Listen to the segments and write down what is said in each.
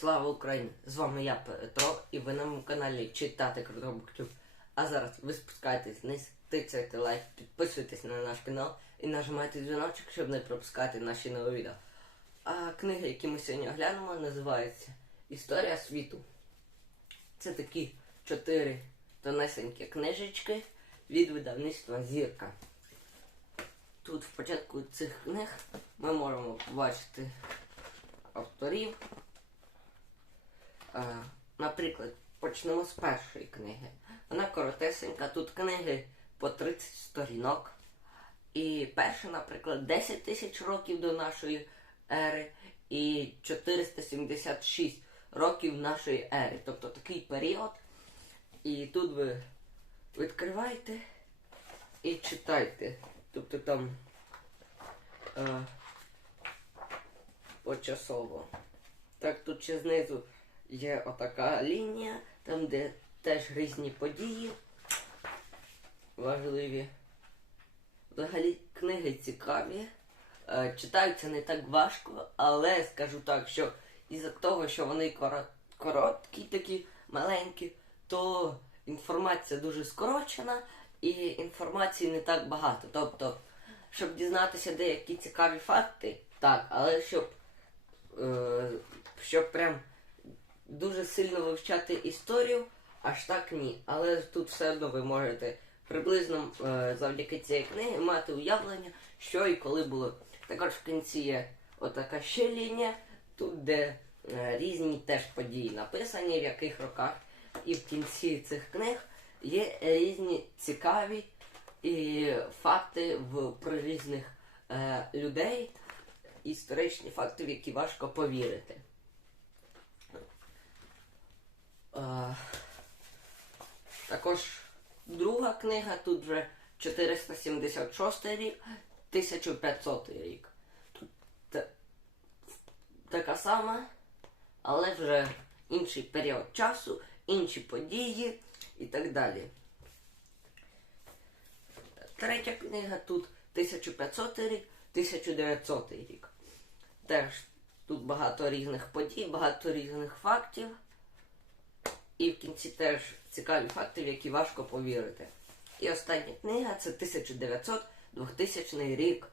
Слава Україні! З вами я Петро і ви на моєму каналі Читати Круто Буктюб. А зараз ви спускаєтесь вниз, тицяйте лайк, підписуйтесь на наш канал і нажимайте дзвіночок, щоб не пропускати наші нові відео. А книги, які ми сьогодні оглянемо, називаються Історія світу. Це такі чотири тонесенькі книжечки від видавництва Зірка. Тут в початку цих книг ми можемо побачити авторів. Е, Наприклад, почнемо з першої книги. Вона коротесенька, тут книги по 30 сторінок. І перша, наприклад, 10 тисяч років до нашої ери і 476 років нашої ери. Тобто такий період. І тут ви відкриваєте і читайте. Тобто там е, почасово. Так, тут ще знизу є отака лінія, там де теж різні події важливі. Взагалі книги цікаві. Е, Читаються не так важко, але скажу так, що із-за того, що вони короткі, такі маленькі, то інформація дуже скорочена і інформації не так багато. Тобто, щоб дізнатися деякі цікаві факти, так, але щоб, е, щоб прям дуже сильно вивчати історію, аж так ні. Але тут все одно ви можете приблизно е, завдяки цієї книги мати уявлення, що і коли було. Також в кінці є отака ще лінія, тут де е, різні теж події написані, в яких роках. І в кінці цих книг є різні цікаві і факти в, про різних е, людей, історичні факти, в які важко повірити. Також друга книга, тут вже 476 рік, 1500 рік. Тут та- така сама, але вже інший період часу, інші події і так далі. Третя книга тут 1500 рік, 1900 рік. Теж тут багато різних подій, багато різних фактів. І в кінці теж цікаві факти, в які важко повірити. І остання книга це 1900-2000 рік.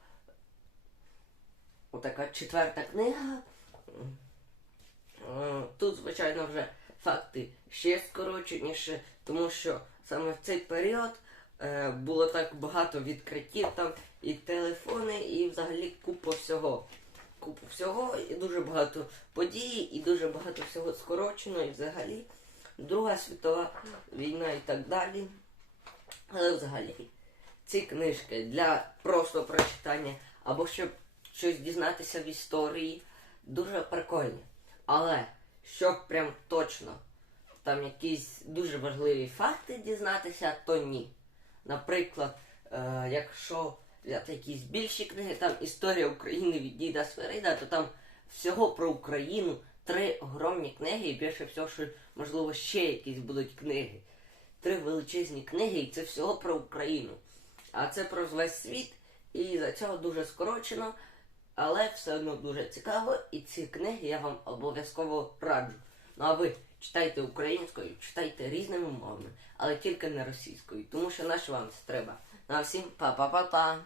Отака четверта книга. Е, Тут, звичайно, вже факти ще скороченіше, тому що саме в цей період е, було так багато відкриттів там і телефони, і взагалі купа всього. Купу всього, і дуже багато подій, і дуже багато всього скорочено, і взагалі Друга світова війна і так далі. Але взагалі ці книжки для просто прочитання або щоб щось дізнатися в історії дуже прикольні. Але щоб прям точно там якісь дуже важливі факти дізнатися, то ні. Наприклад, е, якщо взяти якісь більші книги, там Історія України від Діда Сверида, то там всього про Україну три огромні книги, і більше всього, що можливо ще якісь будуть книги. Три величезні книги, і це всього про Україну. А це про весь світ, і за цього дуже скорочено, але все одно дуже цікаво, і ці книги я вам обов'язково раджу. Ну а ви читайте українською, читайте різними мовами, але тільки не російською, тому що наш вам треба. Ну а всім па-па-па-па!